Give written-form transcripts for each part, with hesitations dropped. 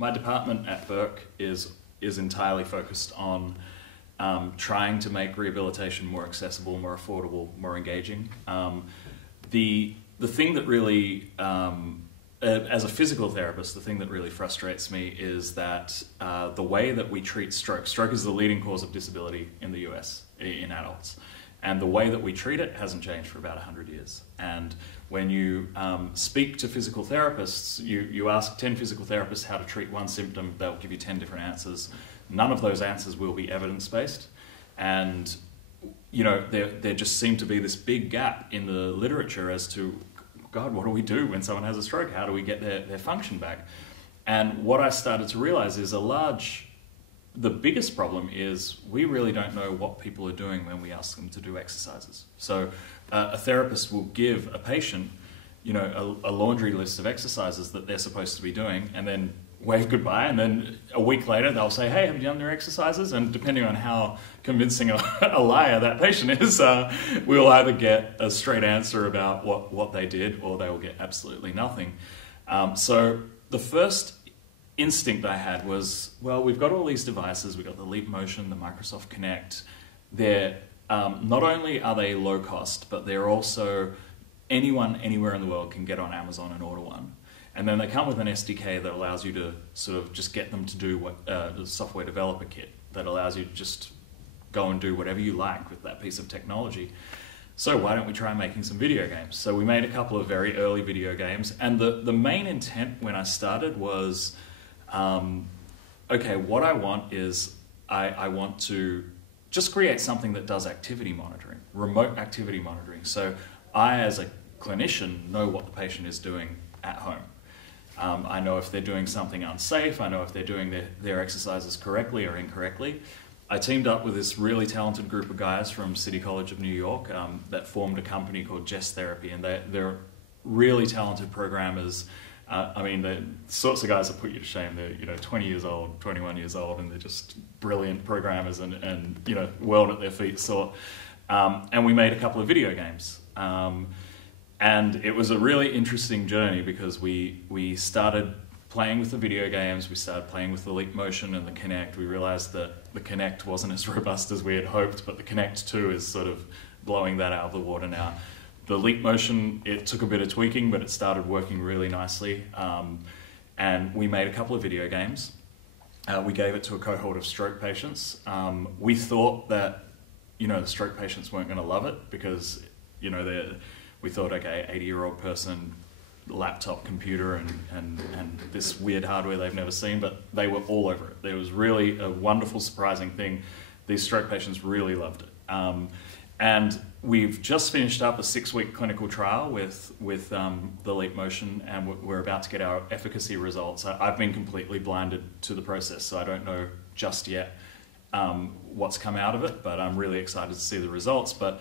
my department at Burke is entirely focused on trying to make rehabilitation more accessible, more affordable, more engaging. The thing that really, as a physical therapist, the thing that really frustrates me is that the way that we treat stroke is the leading cause of disability in the US in adults. And the way that we treat it hasn't changed for about 100 years. And when you speak to physical therapists, you ask 10 physical therapists how to treat one symptom, they'll give you 10 different answers. None of those answers will be evidence-based. And you know, there just seemed to be this big gap in the literature as to, God, what do we do when someone has a stroke? How do we get their function back? And what I started to realize is the biggest problem is we really don't know what people are doing when we ask them to do exercises. So a therapist will give a patient, you know, a laundry list of exercises that they're supposed to be doing, and then wave goodbye, and then a week later they'll say, hey, have you done your exercises? And depending on how convincing a liar that patient is, we'll either get a straight answer about what they did, or they will get absolutely nothing. So the first instinct I had was, well, we've got all these devices, we've got the Leap Motion, the Microsoft Kinect. They're not only are they low cost, but they're also anyone anywhere in the world can get on Amazon and order one. And then they come with an SDK that allows you to sort of just get them to do what the software developer kit that allows you to just go and do whatever you like with that piece of technology. So why don't we try making some video games? So we made a couple of very early video games, and the main intent when I started was, okay, what I want is I want to just create something that does activity monitoring, remote activity monitoring. So I, as a clinician, know what the patient is doing at home. I know if they're doing something unsafe, I know if they're doing their exercises correctly or incorrectly. I teamed up with this really talented group of guys from City College of New York that formed a company called Jess Therapy, and they're really talented programmers. I mean, the sorts of guys that put you to shame. They're 20 years old, 21 years old, and they're just brilliant programmers and world at their feet sort. And we made a couple of video games. And it was a really interesting journey because we started playing with the video games, we started playing with the Leap Motion and the Kinect. We realized that the Kinect wasn't as robust as we had hoped, but the Kinect 2 is sort of blowing that out of the water now. The Leap Motion, it took a bit of tweaking, but it started working really nicely. And we made a couple of video games. We gave it to a cohort of stroke patients. We thought that, the stroke patients weren't going to love it because, we thought, okay, 80-year-old person, laptop computer and this weird hardware they've never seen, but they were all over it. There was really a wonderful, surprising thing. These stroke patients really loved it. And we've just finished up a 6-week clinical trial with the Leap Motion, and we're about to get our efficacy results. I've been completely blinded to the process, so I don't know just yet what's come out of it, but I'm really excited to see the results. But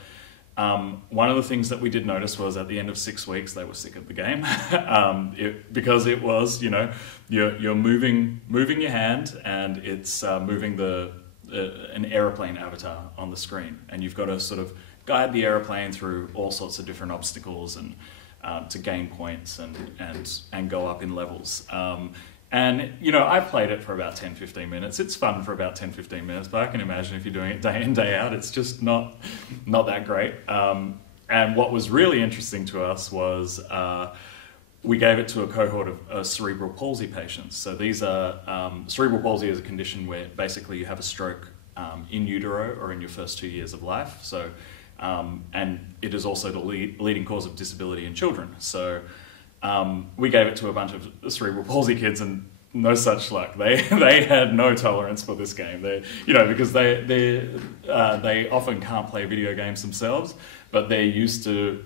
one of the things that we did notice was at the end of 6 weeks, they were sick of the game because it was, you're moving your hand, and it's moving an aeroplane avatar on the screen, and you've got to sort of guide the aeroplane through all sorts of different obstacles and to gain points and go up in levels. And, I've played it for about 10-15 minutes. It's fun for about 10-15 minutes, but I can imagine if you're doing it day in, day out, it's just not that great. And what was really interesting to us was we gave it to a cohort of cerebral palsy patients. So these are, cerebral palsy is a condition where basically you have a stroke in utero or in your first 2 years of life. So, and it is also the leading cause of disability in children. So we gave it to a bunch of cerebral palsy kids, and no such luck. They had no tolerance for this game. Because they often can't play video games themselves, but they're used to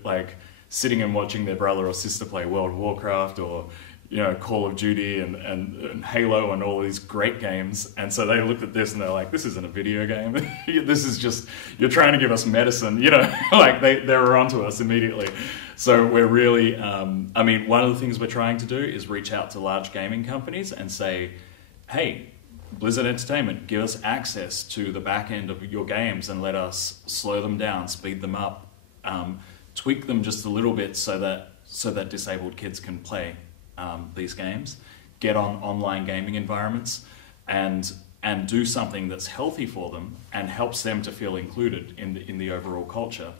sitting and watching their brother or sister play World of Warcraft or Call of Duty and Halo and all these great games. And so they looked at this and they're like, this isn't a video game. This is just, you're trying to give us medicine, they were onto us immediately. So we're really, one of the things we're trying to do is reach out to large gaming companies and say, hey, Blizzard Entertainment, give us access to the back end of your games and let us slow them down, speed them up, tweak them just a little bit so that disabled kids can play these games. get on online gaming environments and do something that's healthy for them and helps them to feel included in the overall culture.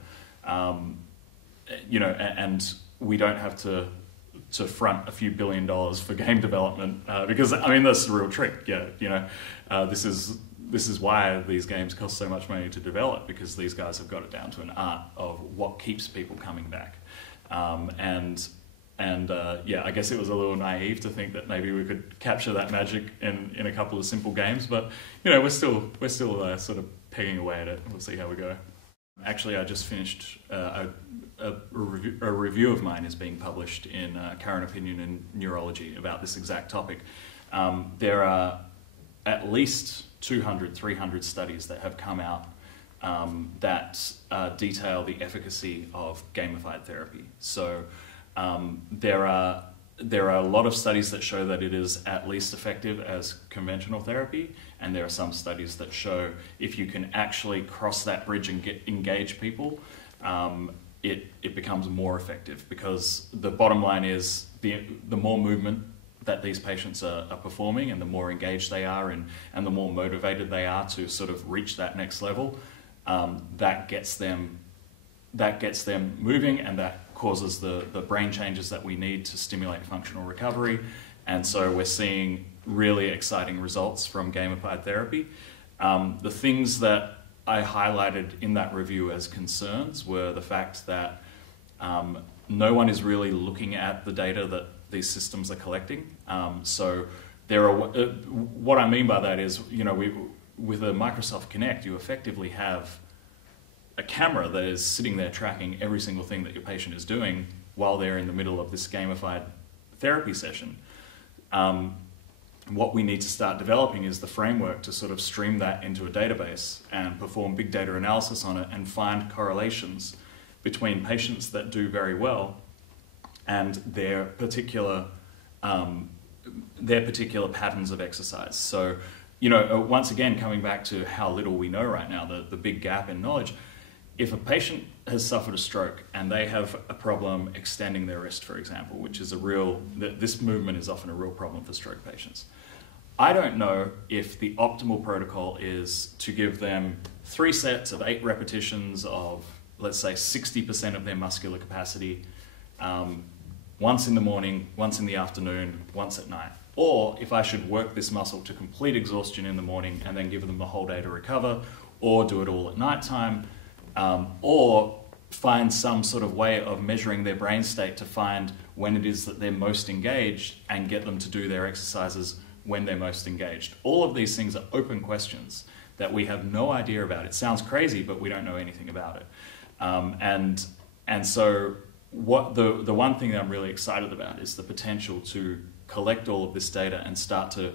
You know, and we don't have to front a few $1 billion for game development because I mean that's the real trick. Yeah, you know, this is why these games cost so much money to develop, because these guys have got it down to an art of what keeps people coming back. Yeah, I guess it was a little naive to think that maybe we could capture that magic in a couple of simple games, but you know, we're still sort of pegging away at it. We'll see how we go. Actually, I just finished a review of mine is being published in Current Opinion in Neurology about this exact topic. There are at least 200, 300 studies that have come out that detail the efficacy of gamified therapy. So there are a lot of studies that show that it is at least effective as conventional therapy, and there are some studies that show if you can actually cross that bridge and engage people, it becomes more effective, because the bottom line is the more movement that these patients are performing and the more engaged they are and the more motivated they are to sort of reach that next level, that gets them moving, and that causes the brain changes that we need to stimulate functional recovery. And so we're seeing really exciting results from gamified therapy. The things that I highlighted in that review as concerns were the fact that no one is really looking at the data that these systems are collecting. So there are, what I mean by that is, you know, with a Microsoft Kinect, you effectively have a camera that is sitting there tracking every single thing that your patient is doing while they're in the middle of this gamified therapy session. What we need to start developing is the framework to sort of stream that into a database and perform big data analysis on it and find correlations between patients that do very well and their particular patterns of exercise. So, you know, once again, coming back to how little we know right now, the big gap in knowledge. If a patient has suffered a stroke and they have a problem extending their wrist, for example, which is this movement is often a real problem for stroke patients. I don't know if the optimal protocol is to give them 3 sets of 8 repetitions of, let's say, 60% of their muscular capacity, once in the morning, once in the afternoon, once at night. Or if I should work this muscle to complete exhaustion in the morning and then give them the whole day to recover, or do it all at nighttime, or find some sort of way of measuring their brain state to find when it is that they're most engaged and get them to do their exercises when they're most engaged. All of these things are open questions that we have no idea about. It sounds crazy, but we don't know anything about it. And so what the one thing that I'm really excited about is the potential to collect all of this data and start to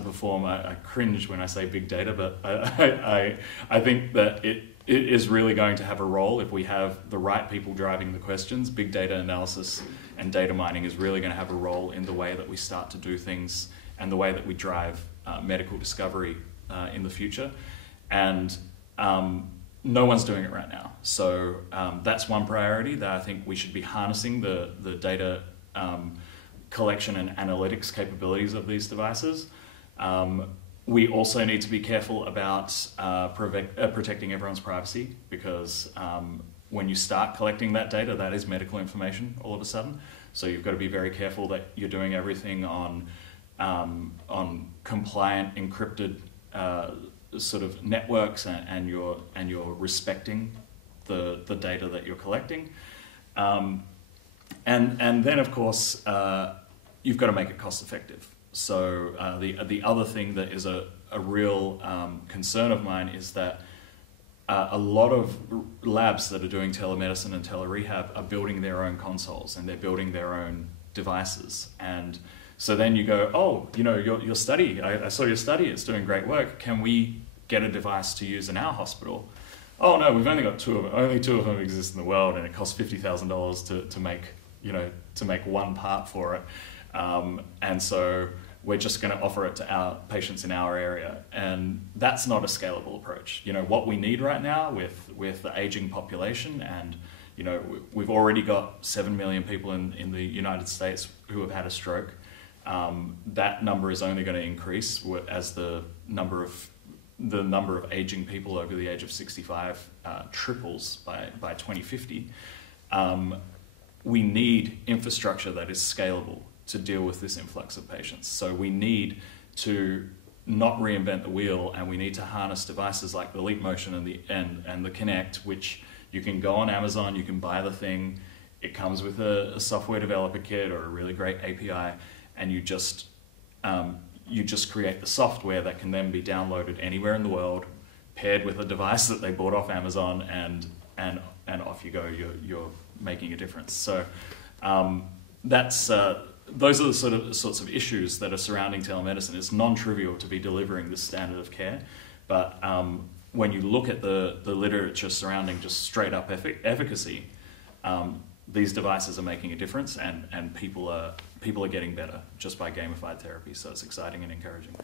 perform. I cringe when I say big data, but I think that it is really going to have a role if we have the right people driving the questions. Big data analysis and data mining is really going to have a role in the way that we start to do things and the way that we drive medical discovery in the future. And no one's doing it right now. So that's one priority that I think we should be harnessing the data collection and analytics capabilities of these devices. We also need to be careful about protecting everyone's privacy, because when you start collecting that data, that is medical information all of a sudden. So you've got to be very careful that you're doing everything on compliant, encrypted sort of networks, and you're respecting the data that you're collecting. And then, of course, you've got to make it cost effective. So the other thing that is a real concern of mine is that a lot of labs that are doing telemedicine and telerehab are building their own consoles, and they're building their own devices. And so then you go, oh, you know, your study, I saw your study, it's doing great work. Can we get a device to use in our hospital? Oh no, we've only got 2 of them. Only 2 of them exist in the world, and it costs $50,000 to make one part for it. And so we're just going to offer it to our patients in our area. And that's not a scalable approach. You know, what we need right now with the aging population, and, you know, we've already got 7 million people in the United States who have had a stroke. that number is only going to increase as the number of aging people over the age of 65 triples by 2050. We need infrastructure that is scalable to deal with this influx of patients. So we need to not reinvent the wheel, and we need to harness devices like the Leap Motion and the Kinect, which you can go on Amazon, you can buy the thing, it comes with a software developer kit or a really great API, and you just create the software that can then be downloaded anywhere in the world, paired with a device that they bought off Amazon, and off you go. You're making a difference. So those are the sorts of issues that are surrounding telemedicine. It's non-trivial to be delivering this standard of care, but when you look at the literature surrounding just straight up efficacy, these devices are making a difference, and people are getting better just by gamified therapy. So it's exciting and encouraging.